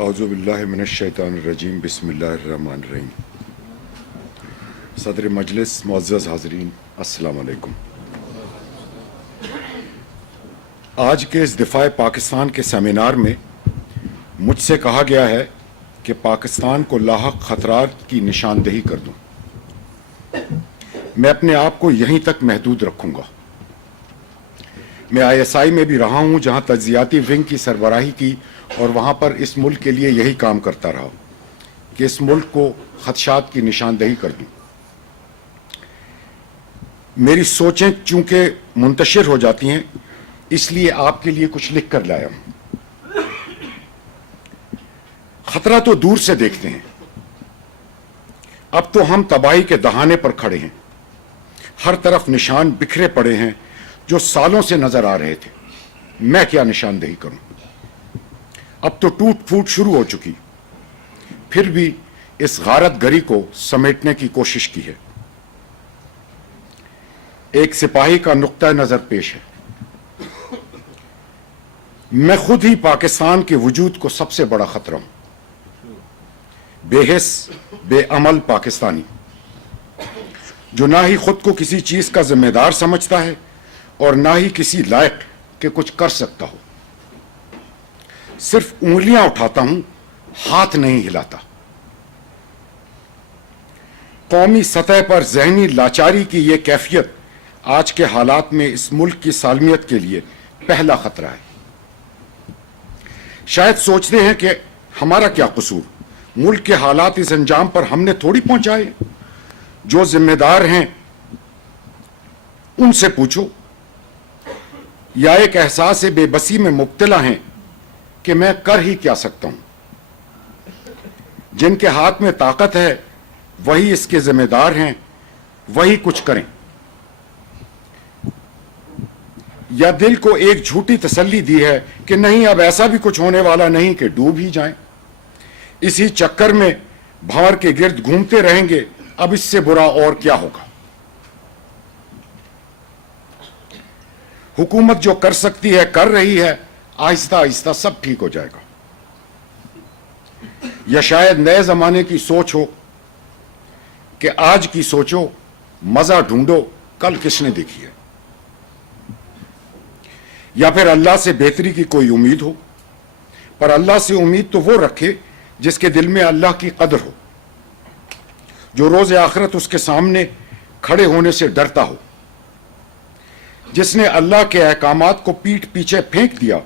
اعوذ باللہ من الشیطان الرجیم بسم اللہ الرحمن الرحیم۔ صدر مجلس، معزز حاضرین، السلام علیکم۔ آج کے اس دفاع پاکستان کے سیمینار میں مجھ سے کہا گیا ہے کہ پاکستان کو لاحق خطرات کی نشاندہی کر دوں۔ میں اپنے آپ کو یہیں تک محدود رکھوں گا۔ میں ISI میں بھی رہا ہوں، جہاں تجزیاتی ونگ کی سربراہی کی، اور وہاں پر اس ملک کے لیے یہی کام کرتا رہا کہ اس ملک کو خدشات کی نشاندہی کر دوں۔ میری سوچیں چونکہ منتشر ہو جاتی ہیں، اس لیے آپ کے لیے کچھ لکھ کر لایا ہوں۔ خطرہ تو دور سے دیکھتے ہیں، اب تو ہم تباہی کے دہانے پر کھڑے ہیں۔ ہر طرف نشان بکھرے پڑے ہیں جو سالوں سے نظر آ رہے تھے۔ میں کیا نشاندہی کروں؟ اب تو ٹوٹ پھوٹ شروع ہو چکی، پھر بھی اس غارت گری کو سمیٹنے کی کوشش کی ہے۔ ایک سپاہی کا نقطہ نظر پیش ہے۔ میں خود ہی پاکستان کے وجود کو سب سے بڑا خطرہ ہوں۔ بے حس، بے عمل پاکستانی جو نہ ہی خود کو کسی چیز کا ذمہ دار سمجھتا ہے اور نہ ہی کسی لائق کہ کچھ کر سکتا ہو۔ صرف انگلیاں اٹھاتا ہوں، ہاتھ نہیں ہلاتا۔ قومی سطح پر ذہنی لاچاری کی یہ کیفیت آج کے حالات میں اس ملک کی سالمیت کے لیے پہلا خطرہ ہے۔ شاید سوچتے ہیں کہ ہمارا کیا قصور، ملک کے حالات اس انجام پر ہم نے تھوڑی پہنچائے۔ جو ذمہ دار ہیں ان سے پوچھو، یا ایک احساس بے بسی میں مبتلا ہیں کہ میں کر ہی کیا سکتا ہوں۔ جن کے ہاتھ میں طاقت ہے وہی اس کے ذمہ دار ہیں، وہی کچھ کریں، یا دل کو ایک جھوٹی تسلی دی ہے کہ نہیں اب ایسا بھی کچھ ہونے والا نہیں کہ ڈوب ہی جائیں۔ اسی چکر میں بھنور کے گرد گھومتے رہیں گے، اب اس سے برا اور کیا ہوگا۔ حکومت جو کر سکتی ہے کر رہی ہے، آہستہ آہستہ سب ٹھیک ہو جائے گا۔ یا شاید نئے زمانے کی سوچ ہو کہ آج کی سوچو، مزہ ڈھونڈو، کل کس نے دیکھی ہے۔ یا پھر اللہ سے بہتری کی کوئی امید ہو، پر اللہ سے امید تو وہ رکھے جس کے دل میں اللہ کی قدر ہو، جو روز آخرت اس کے سامنے کھڑے ہونے سے ڈرتا ہو۔ جس نے اللہ کے احکامات کو پیٹھ پیچھے پھینک دیا،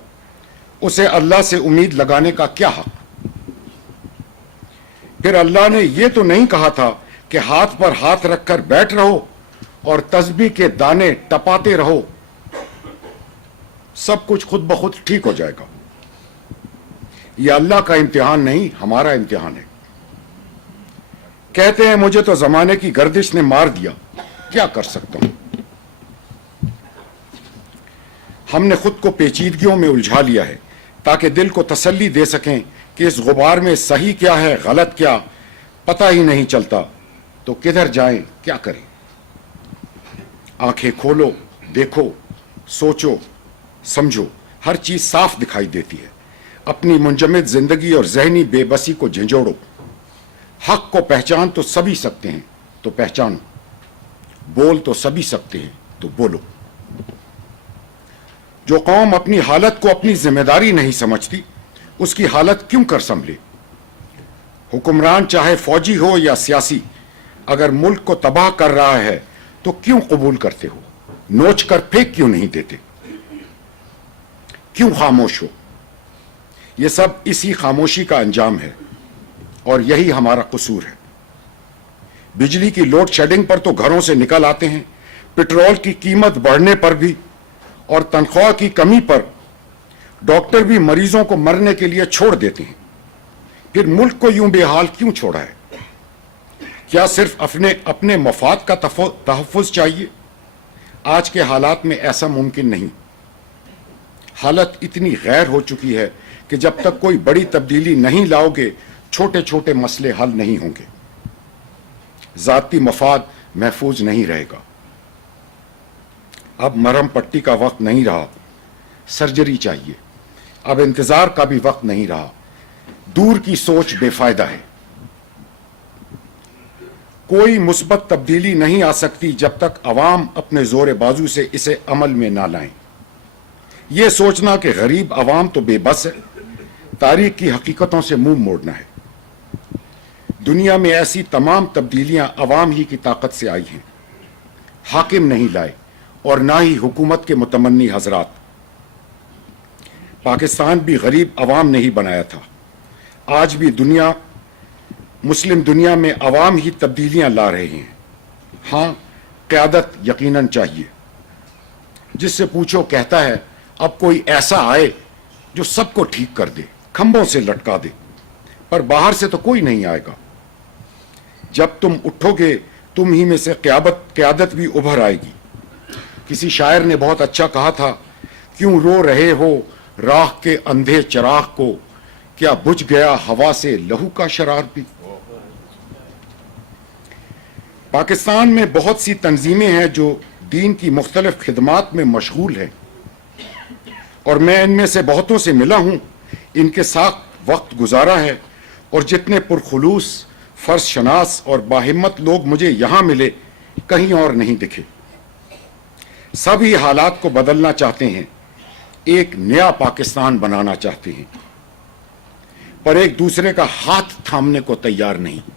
اسے اللہ سے امید لگانے کا کیا حق؟ پھر اللہ نے یہ تو نہیں کہا تھا کہ ہاتھ پر ہاتھ رکھ کر بیٹھ رہو اور تسبیح کے دانے ٹپاتے رہو، سب کچھ خود بخود ٹھیک ہو جائے گا۔ یہ اللہ کا امتحان نہیں، ہمارا امتحان ہے۔ کہتے ہیں مجھے تو زمانے کی گردش نے مار دیا، کیا کر سکتا ہوں۔ ہم نے خود کو پیچیدگیوں میں الجھا لیا ہے تاکہ دل کو تسلی دے سکیں کہ اس غبار میں صحیح کیا ہے، غلط کیا، پتہ ہی نہیں چلتا، تو کدھر جائیں، کیا کریں۔ آنکھیں کھولو، دیکھو، سوچو، سمجھو، ہر چیز صاف دکھائی دیتی ہے۔ اپنی منجمد زندگی اور ذہنی بے بسی کو جھنجھوڑو۔ حق کو پہچان تو سبھی سکتے ہیں، تو پہچانو۔ بول تو سبھی سکتے ہیں، تو بولو۔ جو قوم اپنی حالت کو اپنی ذمہ داری نہیں سمجھتی، اس کی حالت کیوں کر سنبھلے۔ حکمران چاہے فوجی ہو یا سیاسی، اگر ملک کو تباہ کر رہا ہے تو کیوں قبول کرتے ہو؟ نوچ کر پھینک کیوں نہیں دیتے؟ کیوں خاموش ہو؟ یہ سب اسی خاموشی کا انجام ہے، اور یہی ہمارا قصور ہے۔ بجلی کی لوڈ شیڈنگ پر تو گھروں سے نکل آتے ہیں، پٹرول کی قیمت بڑھنے پر بھی اور تنخواہ کی کمی پر ڈاکٹر بھی مریضوں کو مرنے کے لیے چھوڑ دیتے ہیں۔ پھر ملک کو یوں بے حال کیوں چھوڑا ہے؟ کیا صرف اپنے مفاد کا تحفظ چاہیے؟ آج کے حالات میں ایسا ممکن نہیں۔ حالت اتنی غیر ہو چکی ہے کہ جب تک کوئی بڑی تبدیلی نہیں لاؤ گے، چھوٹے چھوٹے مسئلے حل نہیں ہوں گے۔ ذاتی مفاد محفوظ نہیں رہے گا۔ اب مرہم پٹی کا وقت نہیں رہا، سرجری چاہیے۔ اب انتظار کا بھی وقت نہیں رہا۔ دور کی سوچ بے فائدہ ہے. کوئی مثبت تبدیلی نہیں آ سکتی جب تک عوام اپنے زور بازو سے اسے عمل میں نہ لائیں. یہ سوچنا کہ غریب عوام تو بے بس ہے، تاریخ کی حقیقتوں سے منہ موڑنا ہے. دنیا میں ایسی تمام تبدیلیاں عوام ہی کی طاقت سے آئی ہیں، حاکم نہیں لائے اور نہ ہی حکومت کے متمنی حضرات. پاکستان بھی غریب عوام نے ہی بنایا تھا. آج بھی مسلم دنیا میں عوام ہی تبدیلیاں لا رہے ہیں. ہاں، قیادت یقیناً چاہیے. جس سے پوچھو کہتا ہے اب کوئی ایسا آئے جو سب کو ٹھیک کر دے، کھمبوں سے لٹکا دے. پر باہر سے تو کوئی نہیں آئے گا. جب تم اٹھو گے تم ہی میں سے قیادت بھی ابھر آئے گی. کسی شاعر نے بہت اچھا کہا تھا، کیوں رو رہے ہو راہ کے اندھے چراغ کو، کیا بجھ گیا ہوا سے لہو کا شرار بھی. پاکستان میں بہت سی تنظیمیں ہیں جو دین کی مختلف خدمات میں مشغول ہیں، اور میں ان میں سے بہتوں سے ملا ہوں، ان کے ساتھ وقت گزارا ہے، اور جتنے پرخلوص، فرض شناس اور باہمت لوگ مجھے یہاں ملے کہیں اور نہیں دکھے. سبھی حالات کو بدلنا چاہتے ہیں، ایک نیا پاکستان بنانا چاہتے ہیں، پر ایک دوسرے کا ہاتھ تھامنے کو تیار نہیں.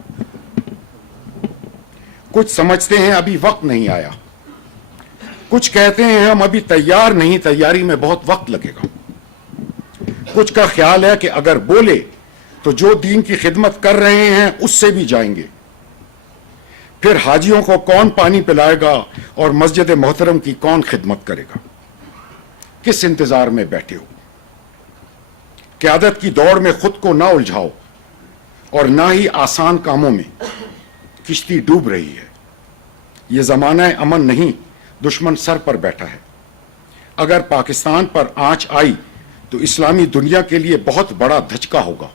کچھ سمجھتے ہیں ابھی وقت نہیں آیا، کچھ کہتے ہیں ہم ابھی تیار نہیں، تیاری میں بہت وقت لگے گا. کچھ کا خیال ہے کہ اگر بولے تو جو دین کی خدمت کر رہے ہیں اس سے بھی جائیں گے. پھر حاجیوں کو کون پانی پلائے گا اور مسجد محترم کی کون خدمت کرے گا. کس انتظار میں بیٹھے ہو؟ قیادت کی دوڑ میں خود کو نہ الجھاؤ، اور نہ ہی آسان کاموں میں. کشتی ڈوب رہی ہے. یہ زمانہ امن نہیں، دشمن سر پر بیٹھا ہے. اگر پاکستان پر آنچ آئی تو اسلامی دنیا کے لیے بہت بڑا دھچکا ہوگا.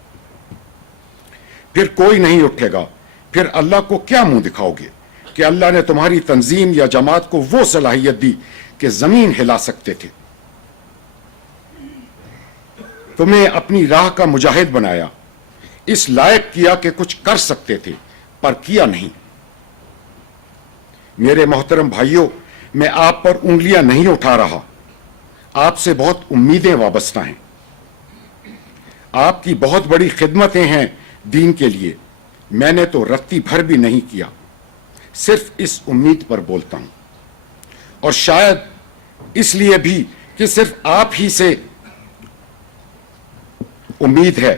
پھر کوئی نہیں اٹھے گا. پھر اللہ کو کیا منہ دکھاؤ گے کہ اللہ نے تمہاری تنظیم یا جماعت کو وہ صلاحیت دی کہ زمین ہلا سکتے تھے. تمہیں اپنی راہ کا مجاہد بنایا، اس لائق کیا کہ کچھ کر سکتے تھے پر کیا نہیں. میرے محترم بھائیوں، میں آپ پر انگلیاں نہیں اٹھا رہا. آپ سے بہت امیدیں وابستہ ہیں. آپ کی بہت بڑی خدمتیں ہیں دین کے لیے. میں نے تو رتی بھر بھی نہیں کیا. صرف اس امید پر بولتا ہوں، اور شاید اس لیے بھی کہ صرف آپ ہی سے امید ہے،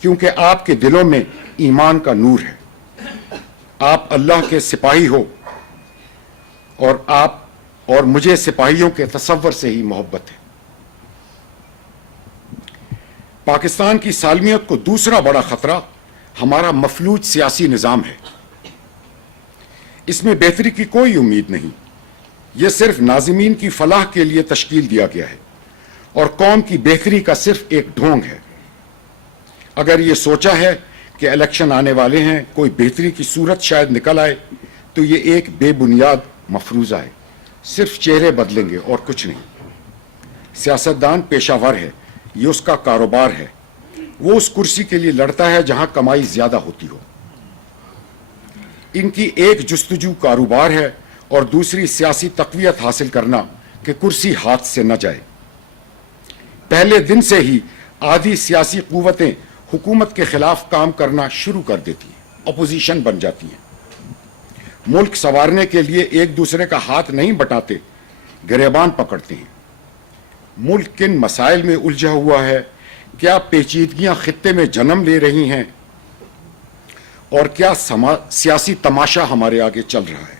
کیونکہ آپ کے دلوں میں ایمان کا نور ہے. آپ اللہ کے سپاہی ہو، اور مجھے سپاہیوں کے تصور سے ہی محبت ہے. پاکستان کی سالمیت کو دوسرا بڑا خطرہ ہمارا مفلوج سیاسی نظام ہے. اس میں بہتری کی کوئی امید نہیں. یہ صرف ناظمین کی فلاح کے لیے تشکیل دیا گیا ہے، اور قوم کی بہتری کا صرف ایک ڈھونگ ہے. اگر یہ سوچا ہے کہ الیکشن آنے والے ہیں، کوئی بہتری کی صورت شاید نکل آئے، تو یہ ایک بے بنیاد مفروضہ ہے. صرف چہرے بدلیں گے اور کچھ نہیں. سیاستدان پیشہ ور ہے، یہ اس کا کاروبار ہے. وہ اس کرسی کے لیے لڑتا ہے جہاں کمائی زیادہ ہوتی ہو. ان کی ایک جستجو کاروبار ہے اور دوسری سیاسی تقویت حاصل کرنا کہ کرسی ہاتھ سے نہ جائے. پہلے دن سے ہی آدھی سیاسی قوتیں حکومت کے خلاف کام کرنا شروع کر دیتی ہیں، اپوزیشن بن جاتی ہیں. ملک سنوارنے کے لیے ایک دوسرے کا ہاتھ نہیں بٹاتے، گریبان پکڑتے ہیں. ملک کن مسائل میں الجھا ہوا ہے، کیا پیچیدگیاں خطے میں جنم لے رہی ہیں، اور کیا سیاسی تماشا ہمارے آگے چل رہا ہے.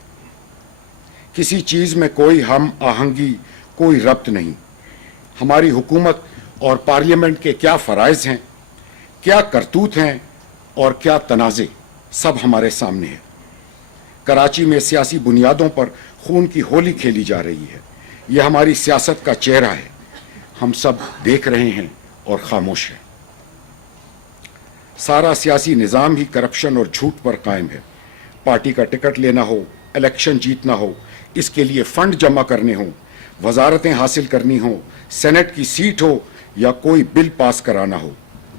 کسی چیز میں کوئی ہم آہنگی، کوئی ربط نہیں. ہماری حکومت اور پارلیمنٹ کے کیا فرائض ہیں، کیا کرتوت ہیں اور کیا تنازع، سب ہمارے سامنے ہے. کراچی میں سیاسی بنیادوں پر خون کی ہولی کھیلی جا رہی ہے. یہ ہماری سیاست کا چہرہ ہے. ہم سب دیکھ رہے ہیں اور خاموش ہیں. سارا سیاسی نظام ہی کرپشن اور جھوٹ پر قائم ہے. پارٹی کا ٹکٹ لینا ہو، الیکشن جیتنا ہو، اس کے لیے فنڈ جمع کرنے ہوں، وزارتیں حاصل کرنی ہوں، سینٹ کی سیٹ ہو یا کوئی بل پاس کرانا ہو،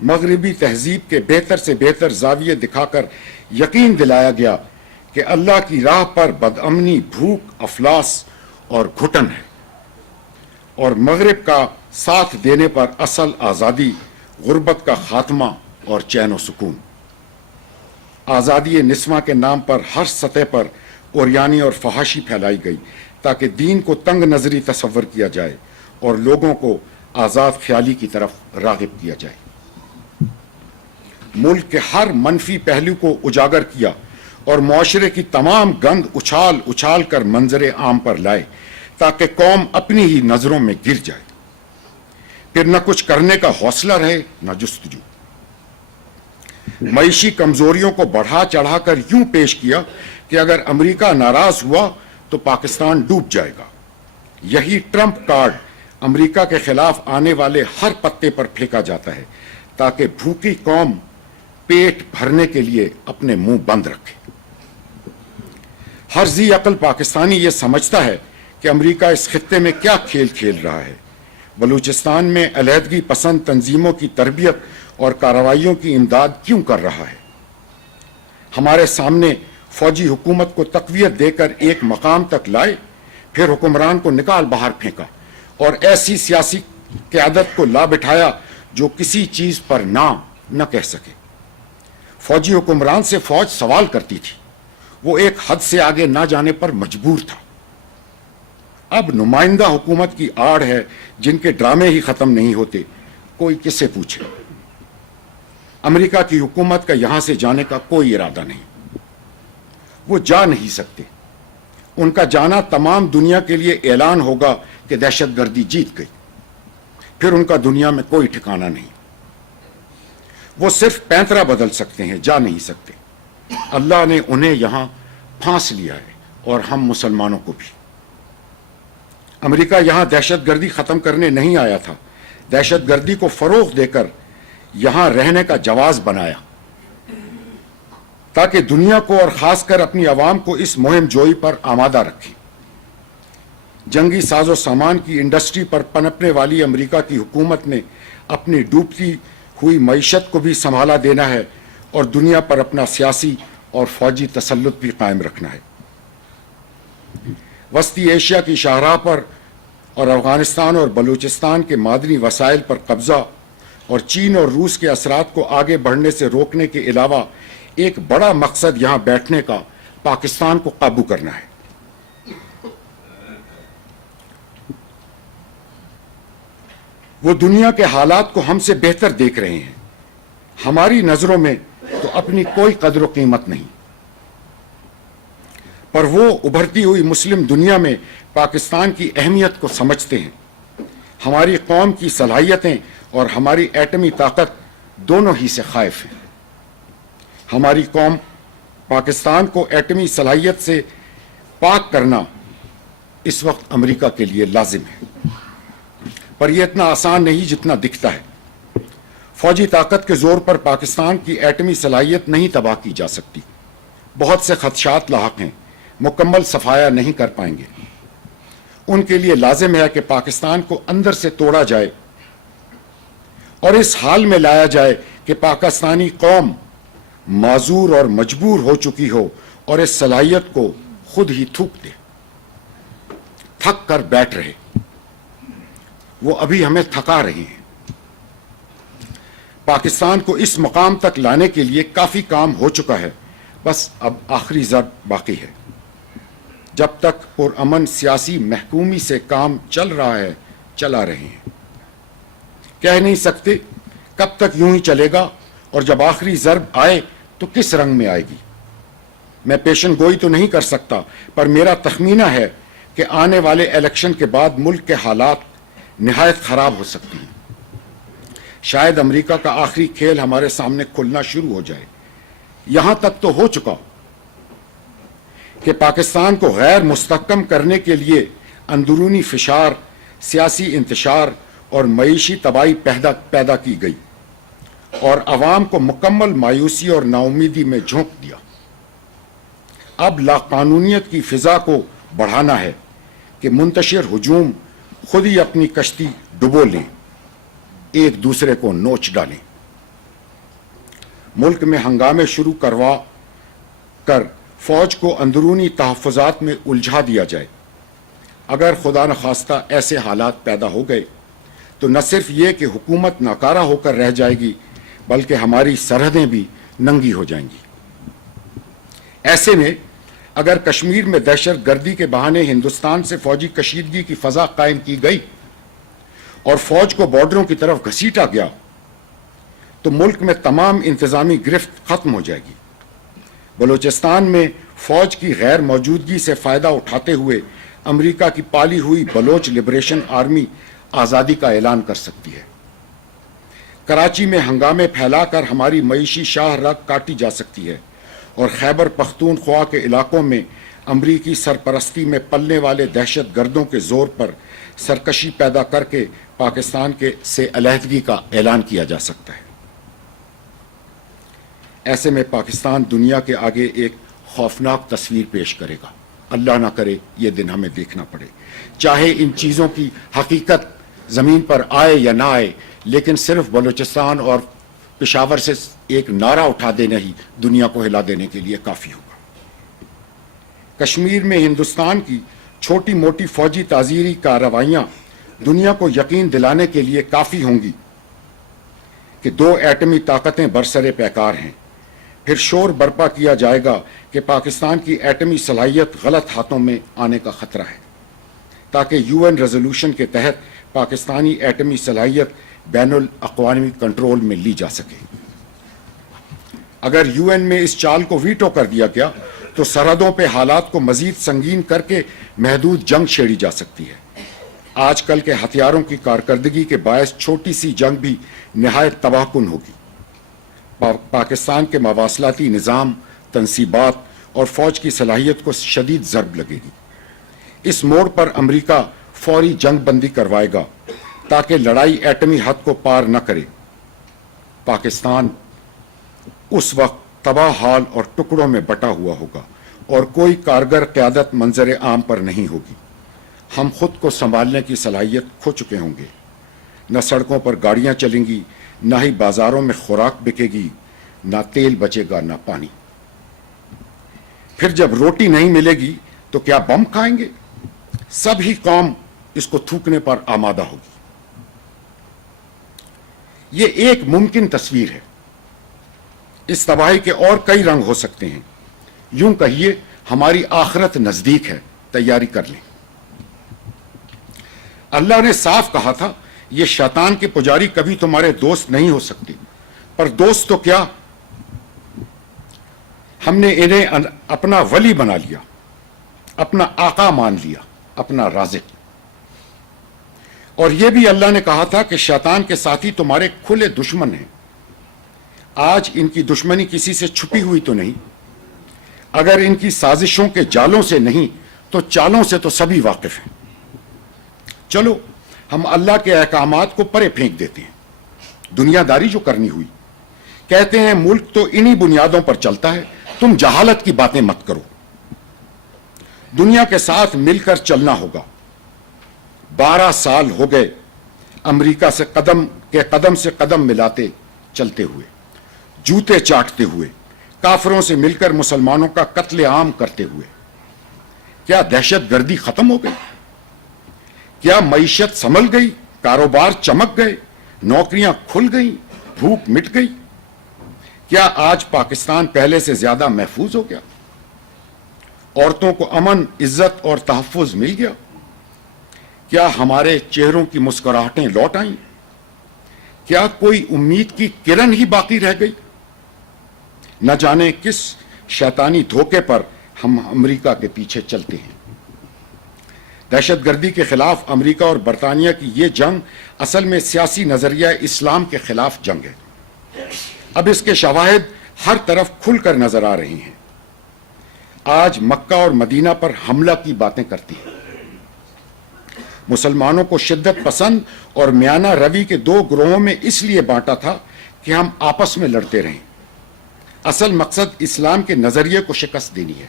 مغربی تہذیب کے بہتر سے بہتر زاویے دکھا کر یقین دلایا گیا کہ اللہ کی راہ پر بدامنی، بھوک، افلاس اور گھٹن ہے، اور مغرب کا ساتھ دینے پر اصل آزادی، غربت کا خاتمہ اور چین و سکون۔ آزادی نسواں کے نام پر ہر سطح پر اوریانی اور فحاشی پھیلائی گئی تاکہ دین کو تنگ نظری تصور کیا جائے اور لوگوں کو آزاد خیالی کی طرف راغب کیا جائے۔ ملک کے ہر منفی پہلو کو اجاگر کیا اور معاشرے کی تمام گند اچھال اچھال کر منظر عام پر لائے تاکہ قوم اپنی ہی نظروں میں گر جائے، پھر نہ کچھ کرنے کا حوصلہ رہے نہ جستجو۔ معیشی کمزوریوں کو بڑھا چڑھا کر یوں پیش کیا کہ اگر امریکہ ناراض ہوا تو پاکستان ڈوب جائے گا۔ یہی ٹرمپ کارڈ امریکہ کے خلاف آنے والے ہر پتے پر پھینکا جاتا ہے تاکہ بھوکی قوم پیٹ بھرنے کے لیے اپنے منہ بند رکھے۔ ہر ذی عقل پاکستانی یہ سمجھتا ہے کہ امریکہ اس خطے میں کیا کھیل کھیل رہا ہے، بلوچستان میں علیحدگی پسند تنظیموں کی تربیت اور کارروائیوں کی امداد کیوں کر رہا ہے۔ ہمارے سامنے فوجی حکومت کو تقویت دے کر ایک مقام تک لائے، پھر حکمران کو نکال باہر پھینکا اور ایسی سیاسی قیادت کو لا بٹھایا جو کسی چیز پر نہ کہہ سکے۔ فوجی حکمران سے فوج سوال کرتی تھی، وہ ایک حد سے آگے نہ جانے پر مجبور تھا۔ اب نمائندہ حکومت کی آڑ ہے جن کے ڈرامے ہی ختم نہیں ہوتے، کوئی کسے پوچھے۔ امریکہ کی حکومت کا یہاں سے جانے کا کوئی ارادہ نہیں، وہ جا نہیں سکتے۔ ان کا جانا تمام دنیا کے لیے اعلان ہوگا کہ دہشت گردی جیت گئی، پھر ان کا دنیا میں کوئی ٹھکانہ نہیں۔ وہ صرف پینترا بدل سکتے ہیں، جا نہیں سکتے۔ اللہ نے انہیں یہاں پھانس لیا ہے اور ہم مسلمانوں کو بھی۔ امریکہ یہاں دہشت گردی ختم کرنے نہیں آیا تھا، دہشت گردی کو فروغ دے کر یہاں رہنے کا جواز بنایا تاکہ دنیا کو اور خاص کر اپنی عوام کو اس مہم جوئی پر آمادہ رکھے۔ جنگی ساز و سامان کی انڈسٹری پر پنپنے والی امریکہ کی حکومت نے اپنی ڈوبتی ہوئی معیشت کو بھی سنبھالا دینا ہے اور دنیا پر اپنا سیاسی اور فوجی تسلط بھی قائم رکھنا ہے۔ وسطی ایشیا کی شاہراہ پر اور افغانستان اور بلوچستان کے معدنی وسائل پر قبضہ اور چین اور روس کے اثرات کو آگے بڑھنے سے روکنے کے علاوہ ایک بڑا مقصد یہاں بیٹھنے کا پاکستان کو قابو کرنا ہے۔ وہ دنیا کے حالات کو ہم سے بہتر دیکھ رہے ہیں، ہماری نظروں میں تو اپنی کوئی قدر و قیمت نہیں، پر وہ ابھرتی ہوئی مسلم دنیا میں پاکستان کی اہمیت کو سمجھتے ہیں۔ ہماری قوم کی صلاحیتیں اور ہماری ایٹمی طاقت دونوں ہی سے خائف ہیں۔ ہماری قوم پاکستان کو ایٹمی صلاحیت سے پاک کرنا اس وقت امریکہ کے لیے لازم ہے، پر یہ اتنا آسان نہیں جتنا دکھتا ہے۔ فوجی طاقت کے زور پر پاکستان کی ایٹمی صلاحیت نہیں تباہ کی جا سکتی، بہت سے خدشات لاحق ہیں، مکمل صفایا نہیں کر پائیں گے۔ ان کے لیے لازم ہے کہ پاکستان کو اندر سے توڑا جائے اور اس حال میں لایا جائے کہ پاکستانی قوم معذور اور مجبور ہو چکی ہو اور اس صلاحیت کو خود ہی تھوک دے، تھک کر بیٹھ رہے۔ وہ ابھی ہمیں تھکا رہے ہیں۔ پاکستان کو اس مقام تک لانے کے لیے کافی کام ہو چکا ہے، بس اب آخری ضرب باقی ہے۔ جب تک پرامن سیاسی محکومی سے کام چل رہا ہے، چلا رہے ہیں۔ کہہ نہیں سکتے کب تک یوں ہی چلے گا اور جب آخری ضرب آئے تو کس رنگ میں آئے گی۔ میں پیشن گوئی تو نہیں کر سکتا، پر میرا تخمینہ ہے کہ آنے والے الیکشن کے بعد ملک کے حالات نہایت خراب ہو سکتی ہیں۔ شاید امریکہ کا آخری کھیل ہمارے سامنے کھلنا شروع ہو جائے۔ یہاں تک تو ہو چکا کہ پاکستان کو غیر مستحکم کرنے کے لیے اندرونی فشار، سیاسی انتشار اور معیشی تباہی پیدا کی گئی اور عوام کو مکمل مایوسی اور ناامیدی میں جھونک دیا۔ اب لاقانونیت کی فضا کو بڑھانا ہے کہ منتشر ہجوم خود ہی اپنی کشتی ڈبو لیں، ایک دوسرے کو نوچ ڈالیں۔ ملک میں ہنگامے شروع کروا کر فوج کو اندرونی تحفظات میں الجھا دیا جائے۔ اگر خدا نخواستہ ایسے حالات پیدا ہو گئے تو نہ صرف یہ کہ حکومت ناکارہ ہو کر رہ جائے گی بلکہ ہماری سرحدیں بھی ننگی ہو جائیں گی۔ ایسے میں اگر کشمیر میں دہشت گردی کے بہانے ہندوستان سے فوجی کشیدگی کی فضا قائم کی گئی اور فوج کو بارڈروں کی طرف گھسیٹا گیا تو ملک میں تمام انتظامی گرفت ختم ہو جائے گی۔ بلوچستان میں فوج کی غیر موجودگی سے فائدہ اٹھاتے ہوئے امریکہ کی پالی ہوئی بلوچ لبریشن آرمی آزادی کا اعلان کر سکتی ہے۔ کراچی میں ہنگامے پھیلا کر ہماری معیشی شاہ راہ کاٹی جا سکتی ہے اور خیبر پختونخوا کے علاقوں میں امریکی سرپرستی میں پلنے والے دہشت گردوں کے زور پر سرکشی پیدا کر کے پاکستان سے علیحدگی کا اعلان کیا جا سکتا ہے۔ ایسے میں پاکستان دنیا کے آگے ایک خوفناک تصویر پیش کرے گا۔ اللہ نہ کرے یہ دن ہمیں دیکھنا پڑے، چاہے ان چیزوں کی حقیقت زمین پر آئے یا نہ آئے، لیکن صرف بلوچستان اور پشاور سے ایک نعرہ اٹھا دینا ہی دنیا کو ہلا دینے کے لیے کافی ہوگا۔ کشمیر میں ہندوستان کی چھوٹی موٹی فوجی تعزیری کارروائیاں دنیا کو یقین دلانے کے لیے کافی ہوں گی کہ 2 ایٹمی طاقتیں برسر پیکار ہیں۔ پھر شور برپا کیا جائے گا کہ پاکستان کی ایٹمی صلاحیت غلط ہاتھوں میں آنے کا خطرہ ہے، تاکہ UN ریزولوشن کے تحت پاکستانی ایٹمی صلاحیت بین الاقوامی کنٹرول میں لی جا سکے۔ اگر UN میں اس چال کو ویٹو کر دیا گیا تو سرحدوں پہ حالات کو مزید سنگین کر کے محدود جنگ چھیڑی جا سکتی ہے۔ آج کل کے ہتھیاروں کی کارکردگی کے باعث چھوٹی سی جنگ بھی نہایت تباہ کن ہوگی۔ پاکستان کے مواصلاتی نظام، تنصیبات اور فوج کی صلاحیت کو شدید ضرب لگے گی۔ اس موڑ پر امریکہ فوری جنگ بندی کروائے گا تاکہ لڑائی ایٹمی حد کو پار نہ کرے۔ پاکستان اس وقت تباہ حال اور ٹکڑوں میں بٹا ہوا ہوگا اور کوئی کارگر قیادت منظر عام پر نہیں ہوگی۔ ہم خود کو سنبھالنے کی صلاحیت کھو چکے ہوں گے۔ نہ سڑکوں پر گاڑیاں چلیں گی، نہ ہی بازاروں میں خوراک بکے گی، نہ تیل بچے گا، نہ پانی۔ پھر جب روٹی نہیں ملے گی تو کیا بم کھائیں گے؟ سب ہی قوم اس کو تھوکنے پر آمادہ ہوگی۔ یہ ایک ممکن تصویر ہے۔ اس تباہی کے اور کئی رنگ ہو سکتے ہیں۔ یوں کہیے ہماری آخرت نزدیک ہے، تیاری کر لیں۔ اللہ نے صاف کہا تھا یہ شیطان کے پجاری کبھی تمہارے دوست نہیں ہو سکتے، پر دوست تو کیا، ہم نے انہیں اپنا ولی بنا لیا، اپنا آقا مان لیا، اپنا رازق۔ اور یہ بھی اللہ نے کہا تھا کہ شیطان کے ساتھی تمہارے کھلے دشمن ہیں۔ آج ان کی دشمنی کسی سے چھپی ہوئی تو نہیں، اگر ان کی سازشوں کے جالوں سے نہیں تو چالوں سے تو سبھی واقف ہیں۔ چلو ہم اللہ کے احکامات کو پرے پھینک دیتے ہیں، دنیا داری جو کرنی ہوئی، کہتے ہیں ملک تو انہی بنیادوں پر چلتا ہے، تم جہالت کی باتیں مت کرو، دنیا کے ساتھ مل کر چلنا ہوگا۔ 12 سال ہو گئے امریکہ سے قدم سے قدم ملاتے چلتے ہوئے، جوتے چاٹتے ہوئے، کافروں سے مل کر مسلمانوں کا قتل عام کرتے ہوئے۔ کیا دہشت گردی ختم ہو گئی؟ کیا معیشت سنبھل گئی؟ کاروبار چمک گئے؟ نوکریاں کھل گئیں؟ بھوک مٹ گئی؟ کیا آج پاکستان پہلے سے زیادہ محفوظ ہو گیا؟ عورتوں کو امن، عزت اور تحفظ مل گیا؟ کیا ہمارے چہروں کی مسکراہٹیں لوٹ آئیں؟ کیا کوئی امید کی کرن ہی باقی رہ گئی؟ نہ جانے کس شیطانی دھوکے پر ہم امریکہ کے پیچھے چلتے ہیں۔ دہشت گردی کے خلاف امریکہ اور برطانیہ کی یہ جنگ اصل میں سیاسی نظریہ اسلام کے خلاف جنگ ہے۔ اب اس کے شواہد ہر طرف کھل کر نظر آ رہی ہیں۔ آج مکہ اور مدینہ پر حملہ کی باتیں کرتی ہیں۔ مسلمانوں کو شدت پسند اور میانہ روی کے 2 گروہوں میں اس لیے بانٹا تھا کہ ہم آپس میں لڑتے رہیں۔ اصل مقصد اسلام کے نظریے کو شکست دینی ہے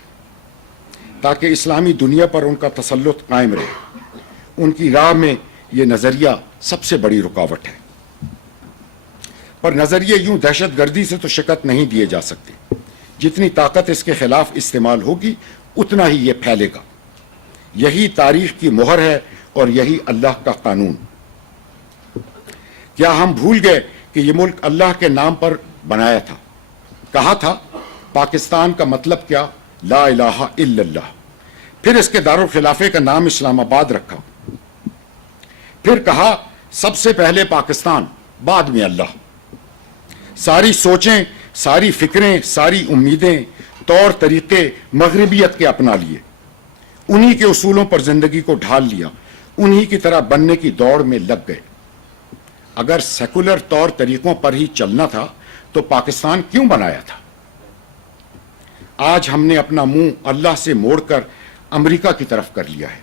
تاکہ اسلامی دنیا پر ان کا تسلط قائم رہے۔ ان کی راہ میں یہ نظریہ سب سے بڑی رکاوٹ ہے۔ پر نظریے یوں دہشت گردی سے تو شکست نہیں دیے جا سکتے. جتنی طاقت اس کے خلاف استعمال ہوگی اتنا ہی یہ پھیلے گا. یہی تاریخ کی مہر ہے اور یہی اللہ کا قانون. کیا ہم بھول گئے کہ یہ ملک اللہ کے نام پر بنایا تھا؟ کہا تھا پاکستان کا مطلب کیا؟ لا الہ الا اللہ. پھر اس کے دارالخلافے کا نام اسلام آباد رکھا. پھر کہا سب سے پہلے پاکستان بعد میں اللہ. ساری سوچیں، ساری فکریں، ساری امیدیں، طور طریقے مغربیت کے اپنا لیے. انہی کے اصولوں پر زندگی کو ڈھال لیا. انہی کی طرح بننے کی دوڑ میں لگ گئے. اگر سیکولر طور طریقوں پر ہی چلنا تھا تو پاکستان کیوں بنایا تھا؟ آج ہم نے اپنا منہ اللہ سے موڑ کر امریکہ کی طرف کر لیا ہے.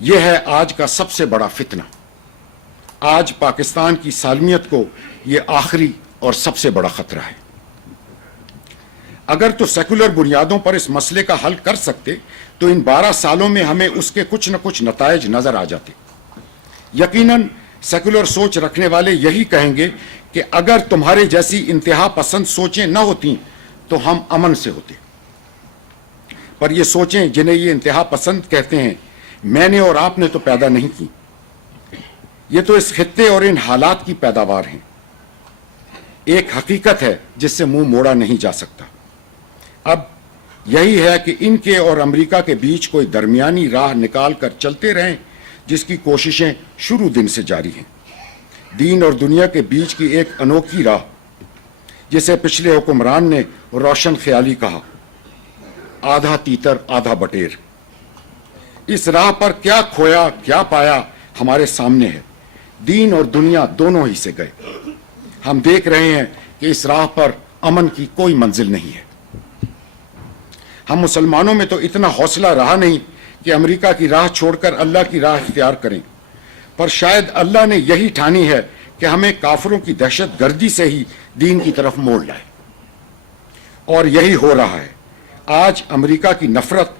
یہ ہے آج کا سب سے بڑا فتنہ. آج پاکستان کی سالمیت کو یہ آخری اور سب سے بڑا خطرہ ہے. اگر تو سیکولر بنیادوں پر اس مسئلے کا حل کر سکتے تو ان 12 سالوں میں ہمیں اس کے کچھ نہ کچھ نتائج نظر آ جاتے. یقیناً سیکولر سوچ رکھنے والے یہی کہیں گے کہ اگر تمہارے جیسی انتہا پسند سوچیں نہ ہوتی تو ہم امن سے ہوتے. پر یہ سوچیں جنہیں یہ انتہا پسند کہتے ہیں میں نے اور آپ نے تو پیدا نہیں کی. یہ تو اس خطے اور ان حالات کی پیداوار ہیں. ایک حقیقت ہے جس سے منہ موڑا نہیں جا سکتا. اب یہی ہے کہ ان کے اور امریکہ کے بیچ کوئی درمیانی راہ نکال کر چلتے رہیں جس کی کوششیں شروع دن سے جاری ہیں. دین اور دنیا کے بیچ کی ایک انوکھی راہ جسے پچھلے حکمران نے روشن خیالی کہا، آدھا تیتر آدھا بٹیر. اس راہ پر کیا کھویا کیا پایا ہمارے سامنے ہے. دین اور دنیا دونوں ہی سے گئے. ہم دیکھ رہے ہیں کہ اس راہ پر امن کی کوئی منزل نہیں ہے. ہم مسلمانوں میں تو اتنا حوصلہ رہا نہیں کہ امریکہ کی راہ چھوڑ کر اللہ کی راہ اختیار کریں. پر شاید اللہ نے یہی ٹھانی ہے کہ ہمیں کافروں کی دہشت گردی سے ہی دین کی طرف موڑ لائے. اور یہی ہو رہا ہے. آج امریکہ کی نفرت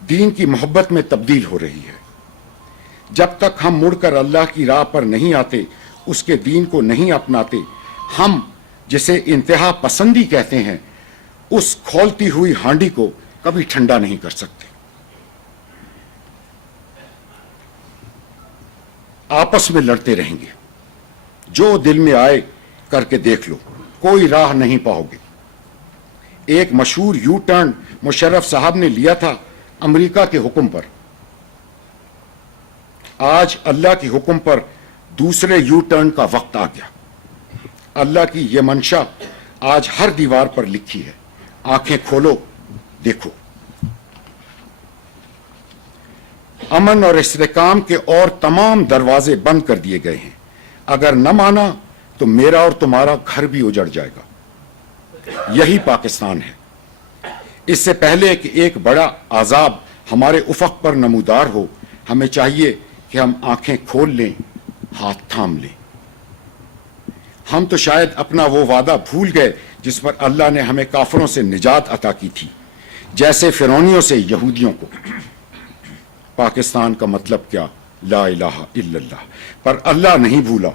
دین کی محبت میں تبدیل ہو رہی ہے. جب تک ہم مڑ کر اللہ کی راہ پر نہیں آتے، اس کے دین کو نہیں اپناتے، ہم جسے انتہا پسندی کہتے ہیں اس کھولتی ہوئی ہانڈی کو کبھی ٹھنڈا نہیں کر سکتے. آپس میں لڑتے رہیں گے. جو دل میں آئے کر کے دیکھ لو، کوئی راہ نہیں پاؤ گے. ایک مشہور یو ٹرن مشرف صاحب نے لیا تھا امریکہ کے حکم پر. آج اللہ کے حکم پر دوسرے یو ٹرن کا وقت آ گیا. اللہ کی یہ منشا آج ہر دیوار پر لکھی ہے. آنکھیں کھولو، دیکھو. امن اور استحکام کے اور تمام دروازے بند کر دیے گئے ہیں. اگر نہ مانا تو میرا اور تمہارا گھر بھی اجڑ جائے گا. یہی پاکستان ہے. اس سے پہلے کہ ایک بڑا عذاب ہمارے افق پر نمودار ہو، ہمیں چاہیے کہ ہم آنکھیں کھول لیں، ہاتھ تھام لیں. ہم تو شاید اپنا وہ وعدہ بھول گئے جس پر اللہ نے ہمیں کافروں سے نجات عطا کی تھی، جیسے فرعونیوں سے یہودیوں کو. پاکستان کا مطلب کیا؟ لا الہ الا اللہ. پر اللہ نہیں بھولا.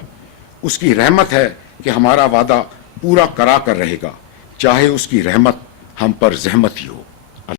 اس کی رحمت ہے کہ ہمارا وعدہ پورا کرا کر رہے گا، چاہے اس کی رحمت ہم پر زحمت ہی ہو.